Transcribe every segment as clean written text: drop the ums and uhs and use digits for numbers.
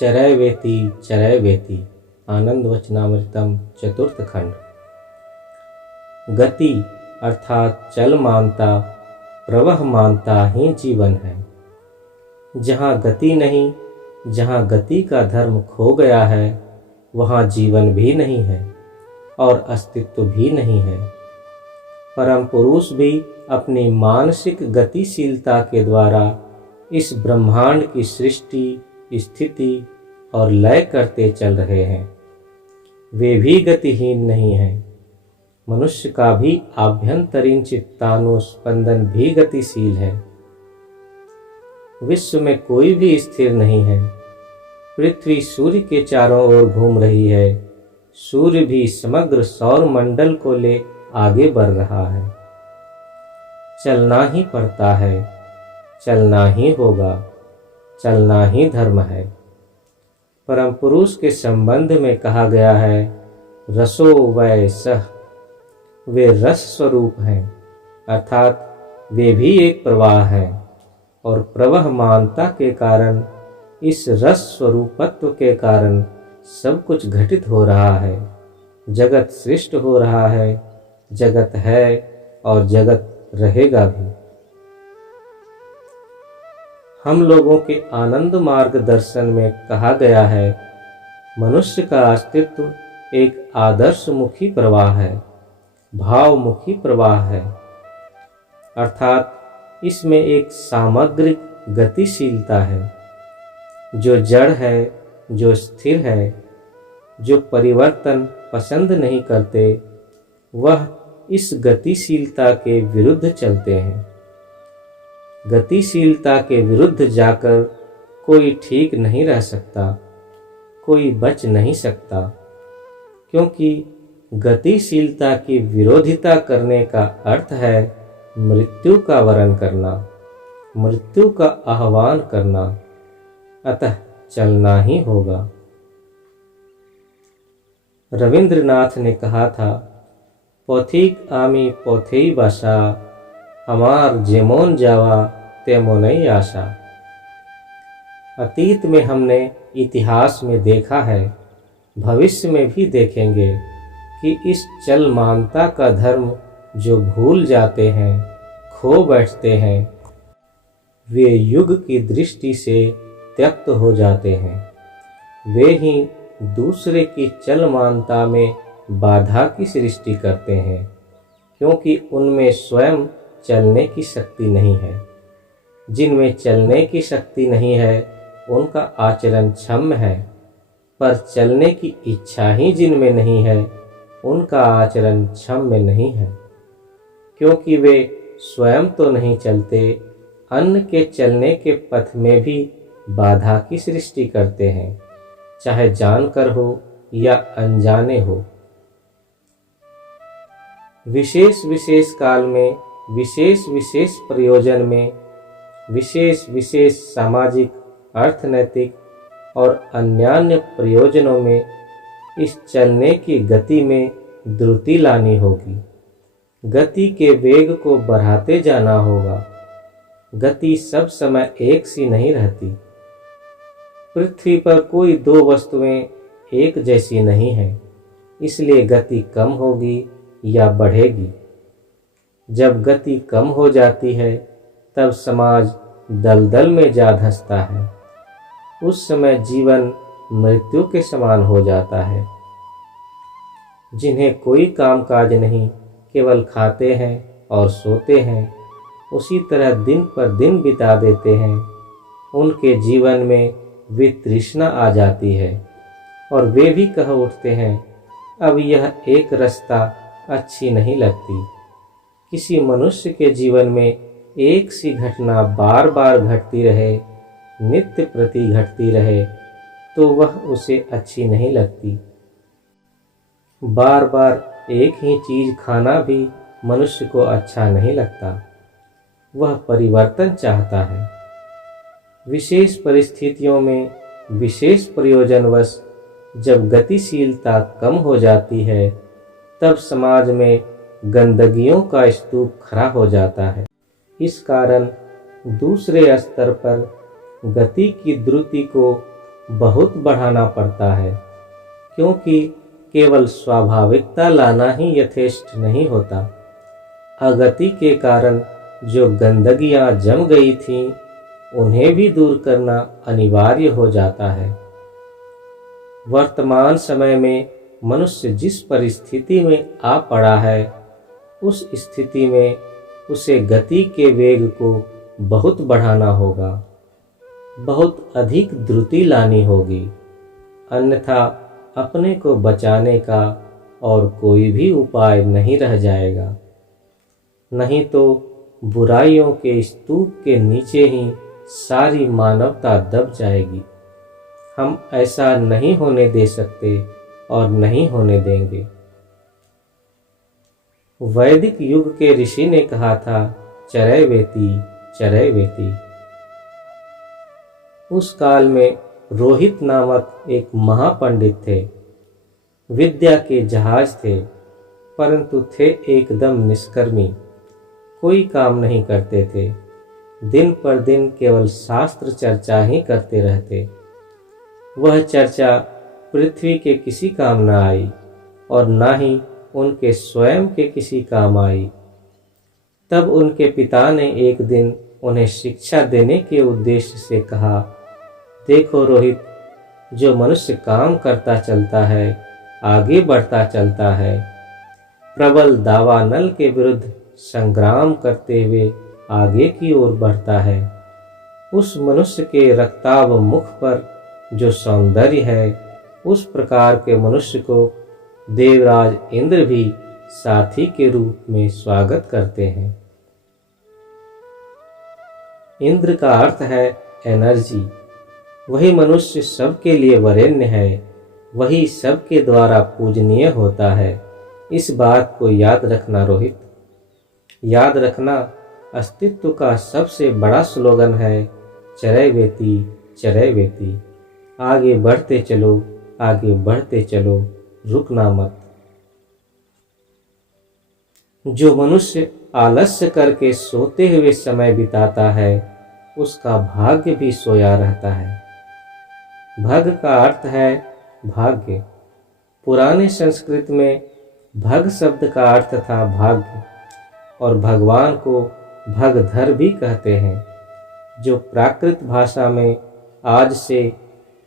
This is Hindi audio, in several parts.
चरैवेति चरैवेति आनंद वचनामृतम चतुर्थ खंड। गति अर्थात चल मानता प्रवाह मानता ही जीवन है। जहाँ गति नहीं, जहाँ गति का धर्म खो गया है, वहाँ जीवन भी नहीं है और अस्तित्व भी नहीं है। परम पुरुष भी अपनी मानसिक गतिशीलता के द्वारा इस ब्रह्मांड की सृष्टि, स्थिति और लय करते चल रहे हैं। वे भी गतिहीन नहीं हैं। मनुष्य का भी आभ्यंतरीण चित्तानुस्पंदन भी गतिशील है। विश्व में कोई भी स्थिर नहीं है। पृथ्वी सूर्य के चारों ओर घूम रही है। सूर्य भी समग्र सौर मंडल को ले आगे बढ़ रहा है। चलना ही पड़ता है, चलना ही होगा, चलना ही धर्म है। परम पुरुष के संबंध में कहा गया है, रसो वै सह। वे रस स्वरूप हैं, अर्थात वे भी एक प्रवाह है और प्रवाह मानता के कारण, इस रस स्वरूपत्व के कारण सब कुछ घटित हो रहा है। जगत सृष्ट हो रहा है, जगत है और जगत रहेगा भी। हम लोगों के आनंद मार्ग दर्शन में कहा गया है, मनुष्य का अस्तित्व एक आदर्शमुखी प्रवाह है, भावमुखी प्रवाह है। अर्थात इसमें एक सामग्रिक गतिशीलता है। जो जड़ है, जो स्थिर है, जो परिवर्तन पसंद नहीं करते, वह इस गतिशीलता के विरुद्ध चलते हैं। गतिशीलता के विरुद्ध जाकर कोई ठीक नहीं रह सकता, कोई बच नहीं सकता, क्योंकि गतिशीलता की विरोधिता करने का अर्थ है मृत्यु का वरण करना, मृत्यु का आह्वान करना। अतः चलना ही होगा। रविंद्रनाथ ने कहा था, पथिक आमी पथेई बासा, हमार जेमोन जावा तेमोनई आशा। अतीत में हमने इतिहास में देखा है, भविष्य में भी देखेंगे कि इस चल मानता का धर्म जो भूल जाते हैं, खो बैठते हैं, वे युग की दृष्टि से त्यक्त हो जाते हैं। वे ही दूसरे की चल मानता में बाधा की सृष्टि करते हैं, क्योंकि उनमें स्वयं चलने की शक्ति नहीं है। जिनमें चलने की शक्ति नहीं है, उनका आचरण क्षम्य है, पर चलने की इच्छा ही जिनमें नहीं है, उनका आचरण क्षम्य नहीं है, क्योंकि वे स्वयं तो नहीं चलते, अन्य के चलने के पथ में भी बाधा की सृष्टि करते हैं, चाहे जानकर हो या अनजाने हो। विशेष विशेष काल में, विशेष विशेष प्रयोजन में, विशेष विशेष सामाजिक, अर्थनैतिक और अन्यान्य प्रयोजनों में इस चलने की गति में द्रुति लानी होगी। गति के वेग को बढ़ाते जाना होगा। गति सब समय एक सी नहीं रहती। पृथ्वी पर कोई दो वस्तुएं एक जैसी नहीं है, इसलिए गति कम होगी या बढ़ेगी। जब गति कम हो जाती है, तब समाज दलदल में जा धंसता है। उस समय जीवन मृत्यु के समान हो जाता है। जिन्हें कोई काम-काज नहीं, केवल खाते हैं और सोते हैं, उसी तरह दिन पर दिन बिता देते हैं, उनके जीवन में वितृष्णा आ जाती है और वे भी कह उठते हैं, अब यह एक रास्ता अच्छी नहीं लगती। किसी मनुष्य के जीवन में एक सी घटना बार बार घटती रहे, नित्य प्रति घटती रहे, तो वह उसे अच्छी नहीं लगती। बार बार एक ही चीज खाना भी मनुष्य को अच्छा नहीं लगता। वह परिवर्तन चाहता है। विशेष परिस्थितियों में, विशेष प्रयोजनवश जब गतिशीलता कम हो जाती है, तब समाज में गंदगियों का स्तूप खड़ा हो जाता है। इस कारण दूसरे स्तर पर गति की द्रुति को बहुत बढ़ाना पड़ता है, क्योंकि केवल स्वाभाविकता लाना ही यथेष्ट नहीं होता। अगति के कारण जो गंदगियां जम गई थीं, उन्हें भी दूर करना अनिवार्य हो जाता है। वर्तमान समय में मनुष्य जिस परिस्थिति में आ पड़ा है, उस स्थिति में उसे गति के वेग को बहुत बढ़ाना होगा, बहुत अधिक द्रुति लानी होगी, अन्यथा अपने को बचाने का और कोई भी उपाय नहीं रह जाएगा। नहीं तो बुराइयों के स्तूप के नीचे ही सारी मानवता दब जाएगी। हम ऐसा नहीं होने दे सकते और नहीं होने देंगे। वैदिक युग के ऋषि ने कहा था, चरैवेति चरैवेति। उस काल में रोहित नामक एक महापंडित थे। विद्या के जहाज थे, परंतु थे एकदम निष्कर्मी, कोई काम नहीं करते थे। दिन पर दिन केवल शास्त्र चर्चा ही करते रहते। वह चर्चा पृथ्वी के किसी काम न आई और न ही उनके स्वयं के किसी काम आई। तब उनके पिता ने एक दिन उन्हें शिक्षा देने के उद्देश्य से कहा, देखो रोहित, जो मनुष्य काम करता चलता है, आगे बढ़ता चलता है, प्रबल दावानल के विरुद्ध संग्राम करते हुए आगे की ओर बढ़ता है, उस मनुष्य के रक्ताभ मुख पर जो सौंदर्य है, उस प्रकार के मनुष्य को देवराज इंद्र भी साथी के रूप में स्वागत करते हैं। इंद्र का अर्थ है एनर्जी। वही मनुष्य सबके लिए वरेण्य है, वही सबके द्वारा पूजनीय होता है। इस बात को याद रखना रोहित। याद रखना, अस्तित्व का सबसे बड़ा स्लोगन है, चरैवेति चरैवेति। आगे बढ़ते चलो, आगे बढ़ते चलो, रुकना मत। जो मनुष्य आलस्य करके सोते हुए समय बिताता है, उसका भाग्य भी सोया रहता है। भग का अर्थ है भाग्य। पुराने संस्कृत में भग शब्द का अर्थ था भाग्य, और भगवान को भगधर भी कहते हैं, जो प्राकृत भाषा में आज से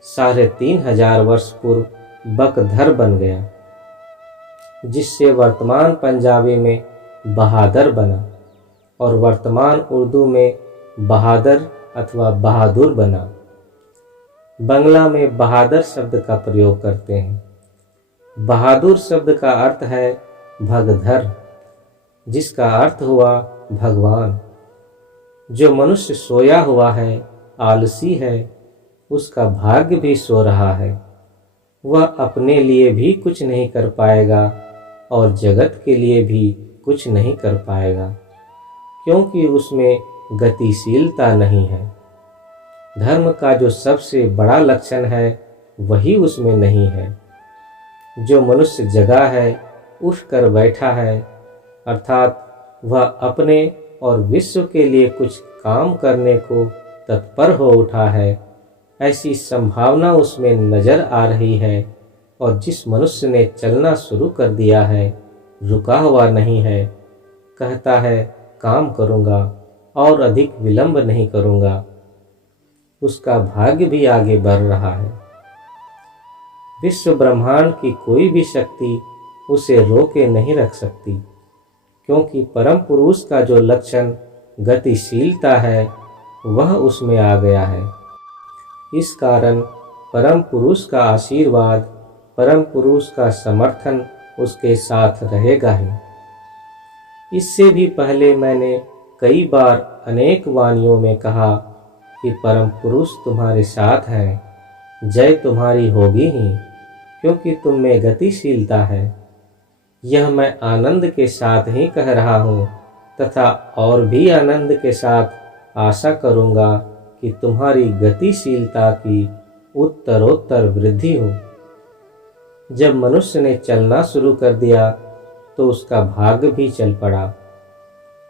3500 वर्ष पूर्व बकधर बन गया, जिससे वर्तमान पंजाबी में बहादुर बना और वर्तमान उर्दू में बहादुर अथवा बहादुर बना। बंगला में बहादुर शब्द का प्रयोग करते हैं। बहादुर शब्द का अर्थ है भगधर, जिसका अर्थ हुआ भगवान। जो मनुष्य सोया हुआ है, आलसी है, उसका भाग्य भी सो रहा है। वह अपने लिए भी कुछ नहीं कर पाएगा और जगत के लिए भी कुछ नहीं कर पाएगा, क्योंकि उसमें गतिशीलता नहीं है। धर्म का जो सबसे बड़ा लक्षण है, वही उसमें नहीं है। जो मनुष्य जगा है, उठकर बैठा है, अर्थात वह अपने और विश्व के लिए कुछ काम करने को तत्पर हो उठा है, ऐसी संभावना उसमें नजर आ रही है। और जिस मनुष्य ने चलना शुरू कर दिया है, रुका हुआ नहीं है, कहता है काम करूँगा और अधिक विलंब नहीं करूँगा, उसका भाग्य भी आगे बढ़ रहा है। विश्व ब्रह्मांड की कोई भी शक्ति उसे रोके नहीं रख सकती, क्योंकि परम पुरुष का जो लक्षण गतिशीलता है, वह उसमें आ गया है। इस कारण परम पुरुष का आशीर्वाद, परम पुरुष का समर्थन उसके साथ रहेगा ही। इससे भी पहले मैंने कई बार अनेक वाणियों में कहा कि परम पुरुष तुम्हारे साथ है, जय तुम्हारी होगी ही, क्योंकि तुम में गतिशीलता है। यह मैं आनंद के साथ ही कह रहा हूँ, तथा और भी आनंद के साथ आशा करूँगा कि तुम्हारी गतिशीलता की उत्तरोत्तर वृद्धि हो। जब मनुष्य ने चलना शुरू कर दिया, तो उसका भाग्य भी चल पड़ा।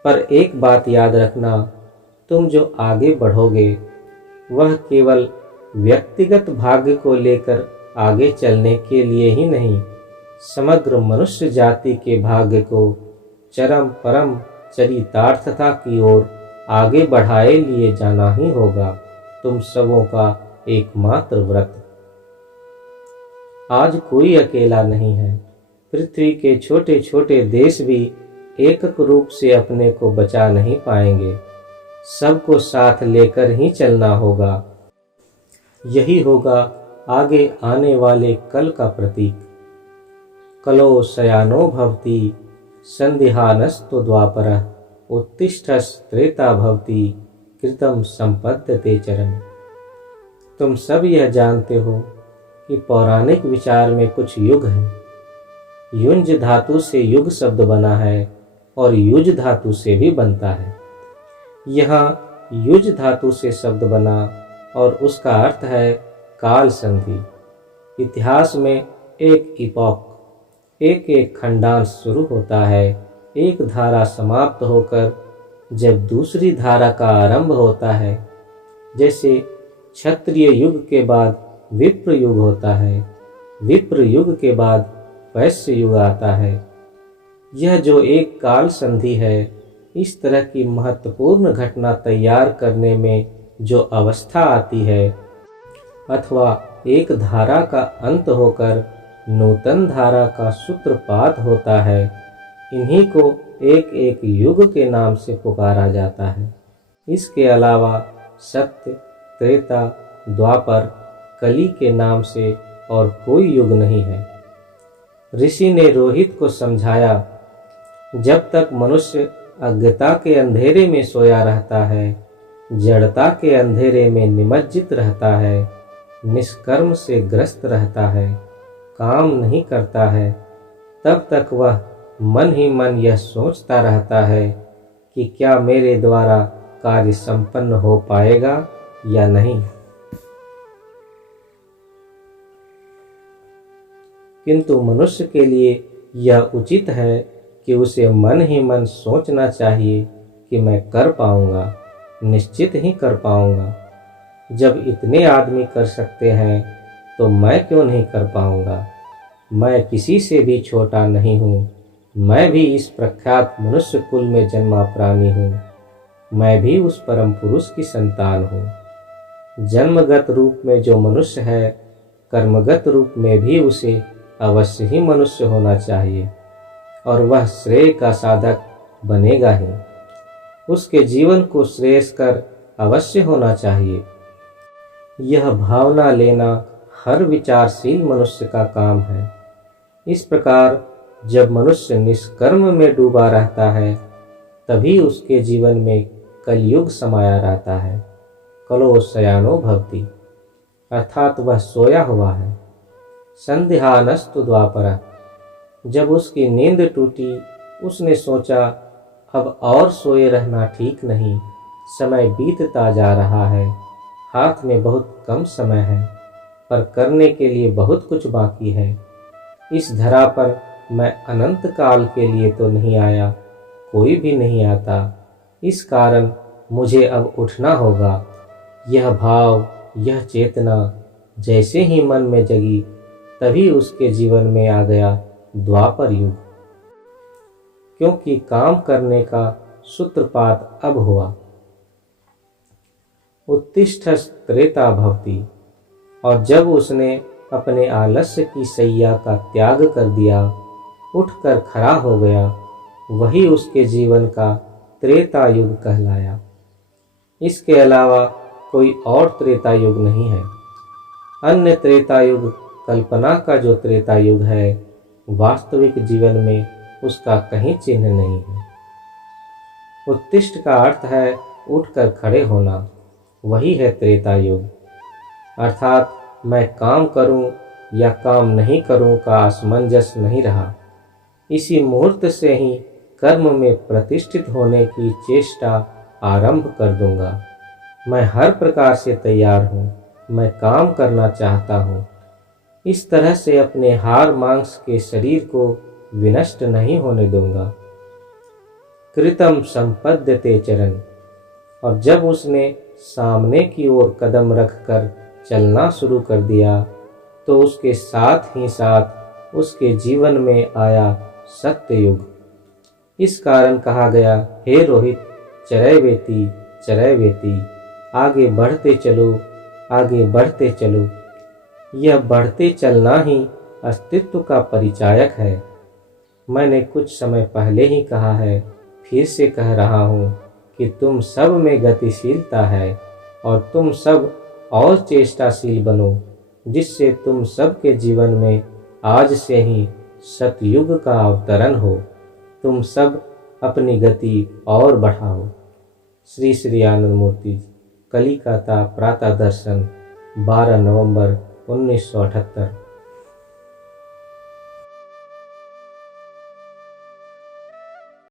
पर एक बात याद रखना, तुम जो आगे बढ़ोगे, वह केवल व्यक्तिगत भाग्य को लेकर आगे चलने के लिए ही नहीं, समग्र मनुष्य जाति के भाग्य को चरम परम चरितार्थता की ओर आगे बढ़ाए लिए जाना ही होगा तुम सबों का एकमात्र व्रत। आज कोई अकेला नहीं है। पृथ्वी के छोटे छोटे देश भी एकक रूप से अपने को बचा नहीं पाएंगे। सबको साथ लेकर ही चलना होगा। यही होगा आगे आने वाले कल का प्रतीक। कलो शयानो भवति संदिहानस्तु द्वापरः उत्तिष्ठस्त्रेता भवति कृतं संपद्यते चरन्। तुम सब यह जानते हो कि पौराणिक विचार में कुछ युग हैं। युंज धातु से युग शब्द बना है और युज धातु से भी बनता है। यहाँ युज धातु से शब्द बना और उसका अर्थ है काल संधि। इतिहास में एक इपॉक, एक एक खंडांश शुरू होता है। एक धारा समाप्त होकर जब दूसरी धारा का आरंभ होता है, जैसे क्षत्रिय युग के बाद विप्र युग होता है, विप्र युग के बाद वैश्य युग आता है। यह जो एक काल संधि है, इस तरह की महत्वपूर्ण घटना तैयार करने में जो अवस्था आती है, अथवा एक धारा का अंत होकर नूतन धारा का सूत्रपात होता है, इन्हीं को एक एक युग के नाम से पुकारा जाता है। इसके अलावा सत्य, त्रेता, द्वापर, कली के नाम से और कोई युग नहीं है। ऋषि ने रोहित को समझाया, जब तक मनुष्य अज्ञता के अंधेरे में सोया रहता है, जड़ता के अंधेरे में निमज्जित रहता है, निष्कर्म से ग्रस्त रहता है, काम नहीं करता है, तब तक वह मन ही मन यह सोचता रहता है कि क्या मेरे द्वारा कार्य संपन्न हो पाएगा या नहीं। किंतु मनुष्य के लिए यह उचित है कि उसे मन ही मन सोचना चाहिए कि मैं कर पाऊंगा, निश्चित ही कर पाऊंगा। जब इतने आदमी कर सकते हैं तो मैं क्यों नहीं कर पाऊंगा। मैं किसी से भी छोटा नहीं हूँ। मैं भी इस प्रख्यात मनुष्य कुल में जन्मा प्राणी हूँ। मैं भी उस परम पुरुष की संतान हूँ। जन्मगत रूप में जो मनुष्य है, कर्मगत रूप में भी उसे अवश्य ही मनुष्य होना चाहिए और वह श्रेय का साधक बनेगा ही। उसके जीवन को श्रेयस्कर अवश्य होना चाहिए। यह भावना लेना हर विचारशील मनुष्य का काम है। इस प्रकार जब मनुष्य निष्कर्म में डूबा रहता है, तभी उसके जीवन में कलयुग समाया रहता है। कलो शयानो भवति, अर्थात वह सोया हुआ है। संध्यानस्तु द्वापरः, जब उसकी नींद टूटी, उसने सोचा अब और सोए रहना ठीक नहीं, समय बीतता जा रहा है, हाथ में बहुत कम समय है, पर करने के लिए बहुत कुछ बाकी है। इस धरा पर मैं अनंत काल के लिए तो नहीं आया, कोई भी नहीं आता। इस कारण मुझे अब उठना होगा। यह भाव, यह चेतना जैसे ही मन में जगी, तभी उसके जीवन में आ गया द्वापर युग, क्योंकि काम करने का सूत्रपात अब हुआ। उत्तिष्ठस्त्रेता भवति, और जब उसने अपने आलस्य की सैया का त्याग कर दिया, उठकर खड़ा हो गया, वही उसके जीवन का त्रेता युग कहलाया। इसके अलावा कोई और त्रेता युग नहीं है। अन्य त्रेता युग कल्पना का जो त्रेता युग है, वास्तविक जीवन में उसका कहीं चिन्ह नहीं है। उत्तिष्ठ का अर्थ है उठकर खड़े होना, वही है त्रेता युग। अर्थात मैं काम करूं या काम नहीं करूं का असमंजस नहीं रहा। इसी मुहूर्त से ही कर्म में प्रतिष्ठित होने की चेष्टा आरंभ कर दूंगा। मैं हर प्रकार से तैयार हूँ, मैं काम करना चाहता हूँ। इस तरह से अपने हार मांस के शरीर को विनष्ट नहीं होने दूंगा। कृतम संपद्यते चरण, और जब उसने सामने की ओर कदम रखकर चलना शुरू कर दिया तो उसके साथ ही साथ उसके जीवन में आया सत्ययुग। इस कारण कहा गया, हे रोहित, चरैवेति चरैवेति, आगे बढ़ते चलो, आगे बढ़ते चलो। यह बढ़ते चलना ही अस्तित्व का परिचायक है। मैंने कुछ समय पहले ही कहा है, फिर से कह रहा हूँ कि तुम सब में गतिशीलता है और तुम सब और चेष्टाशील बनो, जिससे तुम सब के जीवन में आज से ही सतयुग का अवतरण हो। तुम सब अपनी गति और बढ़ाओ। श्री श्री आनंद मूर्ति, कलिकाता प्रातः दर्शन, 12 नवंबर 1978।